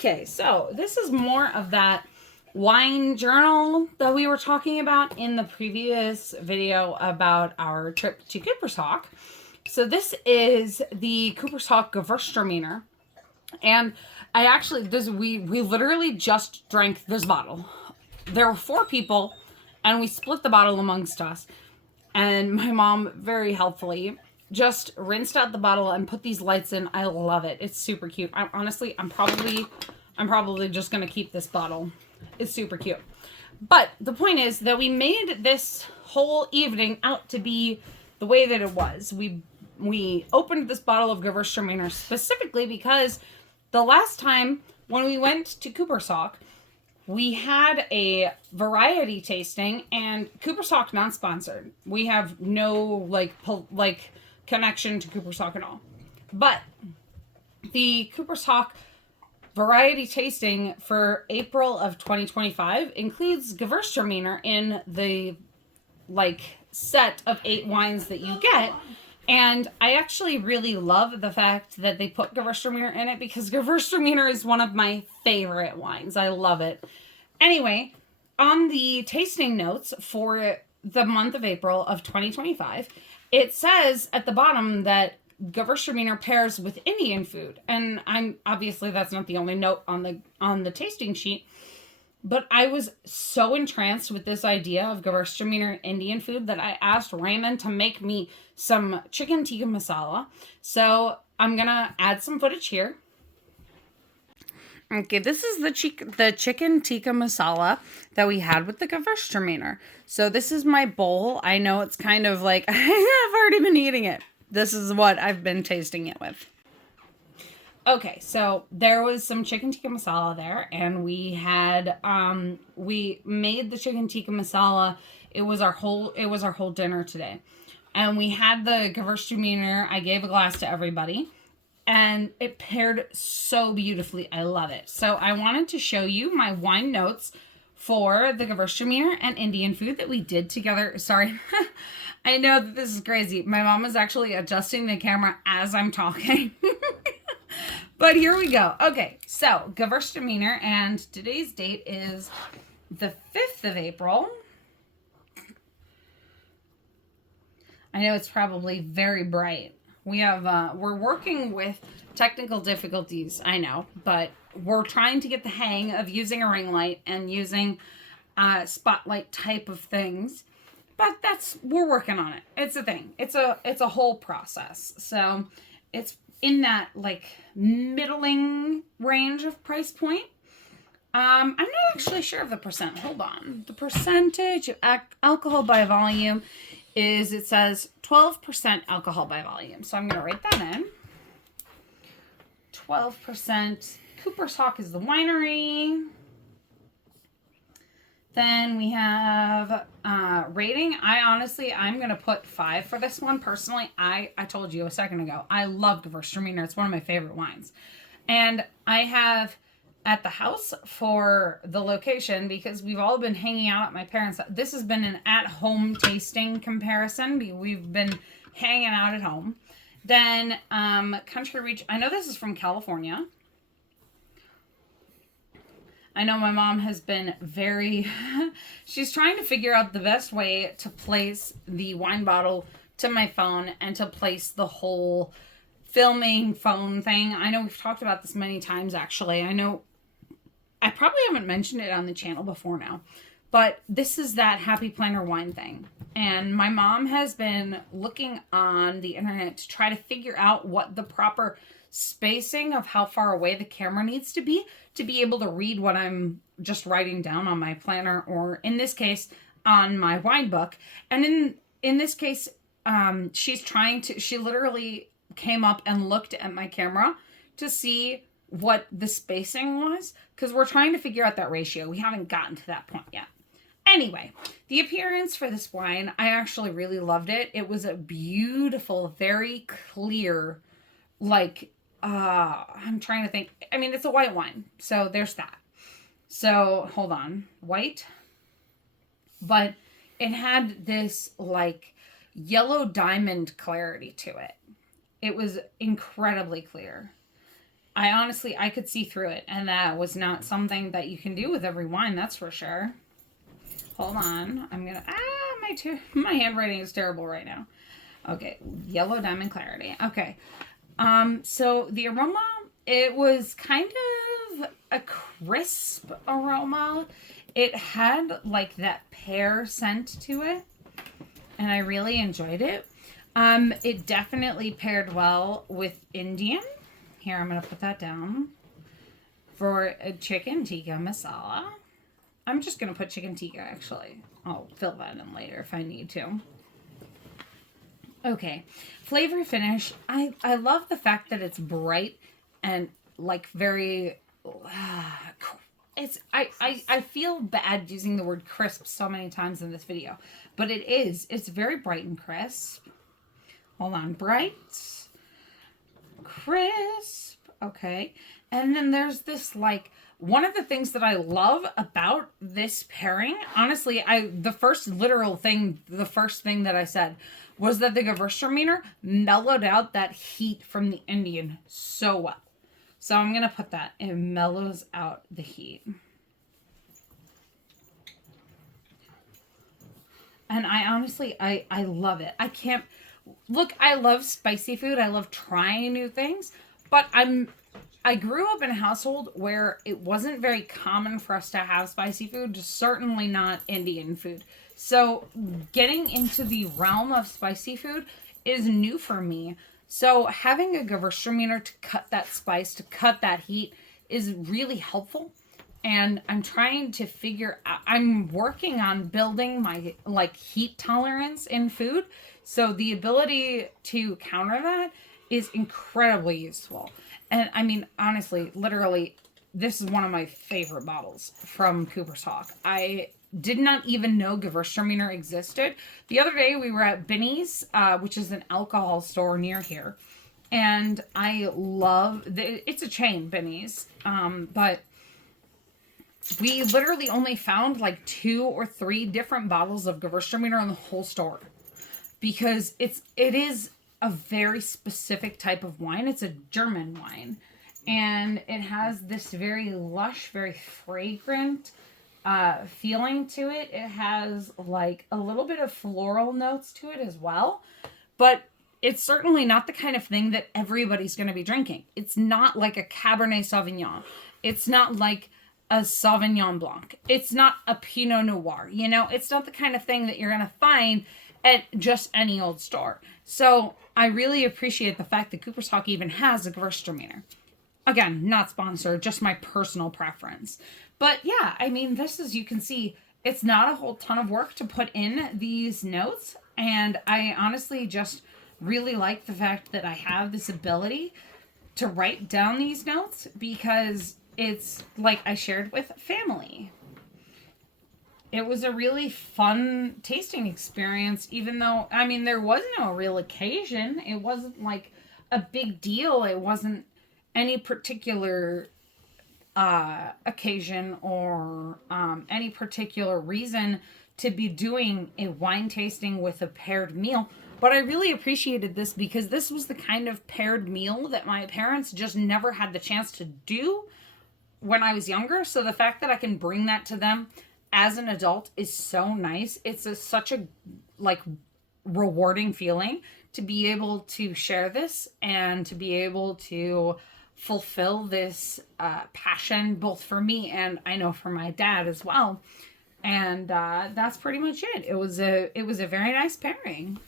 Okay, so this is more of that wine journal that we were talking about in the previous video about our trip to Cooperstock. So this is the Cooperstock Gewürztraminer. And I actually, we literally just drank this bottle. There were 4 people, and we split the bottle amongst us. And my mom very helpfully just rinsed out the bottle and put these lights in. I love it. It's super cute. I'm probably just gonna keep this bottle. It's super cute. But the point is that we made this whole evening out to be the way that it was. We opened this bottle of Gewürztraminer specifically because the last time when we went to Cooperstock, we had a variety tasting, and Cooperstock non-sponsored. We have no like connection to Cooperstock at all. But the Cooperstock variety tasting for April of 2025 includes Gewürztraminer in the set of 8 wines that you get. And I actually really love the fact that they put Gewürztraminer in it, because Gewürztraminer is one of my favorite wines. I love it. Anyway, on the tasting notes for the month of April of 2025, it says at the bottom that Gewürztraminer pairs with Indian food. And obviously that's not the only note on the tasting sheet. But I was so entranced with this idea of Gewürztraminer Indian food that I asked Raymond to make me some chicken tikka masala. So I'm going to add some footage here. Okay, this is the chicken tikka masala that we had with the Gewürztraminer. So this is my bowl. I know it's kind of like, I've already been eating it. This is what I've been tasting it with. Okay, so there was some chicken tikka masala there, and we had we made the chicken tikka masala. It was our whole dinner today, and we had the Gewürztraminer. I gave a glass to everybody, and it paired so beautifully. I love it. So I wanted to show you my wine notes for the Gewürztraminer and Indian food that we did together. Sorry, I know that this is crazy. My mom is actually adjusting the camera as I'm talking. But here we go. Okay, so Gewürztraminer, and today's date is the 5th of April. I know it's probably very bright. We're working with technical difficulties, I know, but we're trying to get the hang of using a ring light and using spotlight type of things. But we're working on it. It's a thing. It's a whole process. So it's in that middling range of price point. I'm not actually sure of the percent. Hold on. The percentage of alcohol by volume is, it says 12% alcohol by volume. So I'm going to write that in. 12%. Cooperstock is the winery. Then we have rating. I'm going to put 5 for this one. Personally, I told you a second ago, I love Gewürztraminer. It's one of my favorite wines. And I have at the house for the location, because we've all been hanging out at my parents'. This has been an at-home tasting comparison. We've been hanging out at home. Then Country Reach. I know this is from California. I know my mom has been she's trying to figure out the best way to place the wine bottle to my phone and to place the whole filming phone thing. I know we've talked about this many times, actually. I know I probably haven't mentioned it on the channel before now, but this is that Happy Planner wine thing. And my mom has been looking on the internet to try to figure out what the proper spacing of how far away the camera needs to be able to read what I'm just writing down on my planner, or in this case on my wine book. And in this case, she literally came up and looked at my camera to see what the spacing was, because we're trying to figure out that ratio. We haven't gotten to that point yet. Anyway, the appearance for this wine, I actually really loved it. It was a beautiful, very clear, I'm trying to think. I mean, it's a white wine, so there's that. So, hold on. White. But it had this, yellow diamond clarity to it. It was incredibly clear. I could see through it, and that was not something that you can do with every wine, that's for sure. Hold on. I'm gonna, my handwriting is terrible right now. Okay, yellow diamond clarity. Okay. So the aroma, it was kind of a crisp aroma. It had like that pear scent to it, and I really enjoyed it. It definitely paired well with Indian. Here, I'm gonna put that down for a chicken tikka masala. I'm just gonna put chicken tikka actually. I'll fill that in later if I need to. Okay, flavor finish. I love the fact that it's bright and like very. I feel bad using the word crisp so many times in this video, but it is. It's very bright and crisp. Hold on, bright, crisp. Okay, and then there's this like. One of the things that I love about this pairing, honestly, the first thing that I said was that the Gewürztraminer mellowed out that heat from the Indian so well. So I'm going to put that. It mellows out the heat. And I honestly, I love it. I love spicy food. I love trying new things, but I grew up in a household where it wasn't very common for us to have spicy food, certainly not Indian food. So getting into the realm of spicy food is new for me. So having a Gewürztraminer to cut that spice, to cut that heat is really helpful. And I'm trying to I'm working on building my like heat tolerance in food. So the ability to counter that is incredibly useful. And I mean, honestly, literally, this is one of my favorite bottles from Cooper's Hawk. I did not even know Gewürztraminer existed. The other day we were at Binny's, which is an alcohol store near here. And I love, it's a chain, Binny's. But we literally only found like 2 or 3 different bottles of Gewürztraminer in the whole store. Because it is a very specific type of wine. It's a German wine. And it has this very lush, very fragrant feeling to it. It has like a little bit of floral notes to it as well. But it's certainly not the kind of thing that everybody's going to be drinking. It's not like a Cabernet Sauvignon. It's not like a Sauvignon Blanc. It's not a Pinot Noir. You know, it's not the kind of thing that you're going to find at just any old store. So I really appreciate the fact that Cooper's Hawk even has a Gewürztraminer. Again, not sponsored, just my personal preference. But yeah, I mean, you can see, it's not a whole ton of work to put in these notes. And I honestly just really like the fact that I have this ability to write down these notes because it's like I shared with family. It was a really fun tasting experience, even though, I mean, there was no real occasion. It wasn't like a big deal. It wasn't any particular occasion or any particular reason to be doing a wine tasting with a paired meal. But I really appreciated this because this was the kind of paired meal that my parents just never had the chance to do when I was younger. So the fact that I can bring that to them as an adult is so nice. It's such a like rewarding feeling to be able to share this and to be able to fulfill this passion both for me and I know for my dad as well. And that's pretty much it. It was a very nice pairing.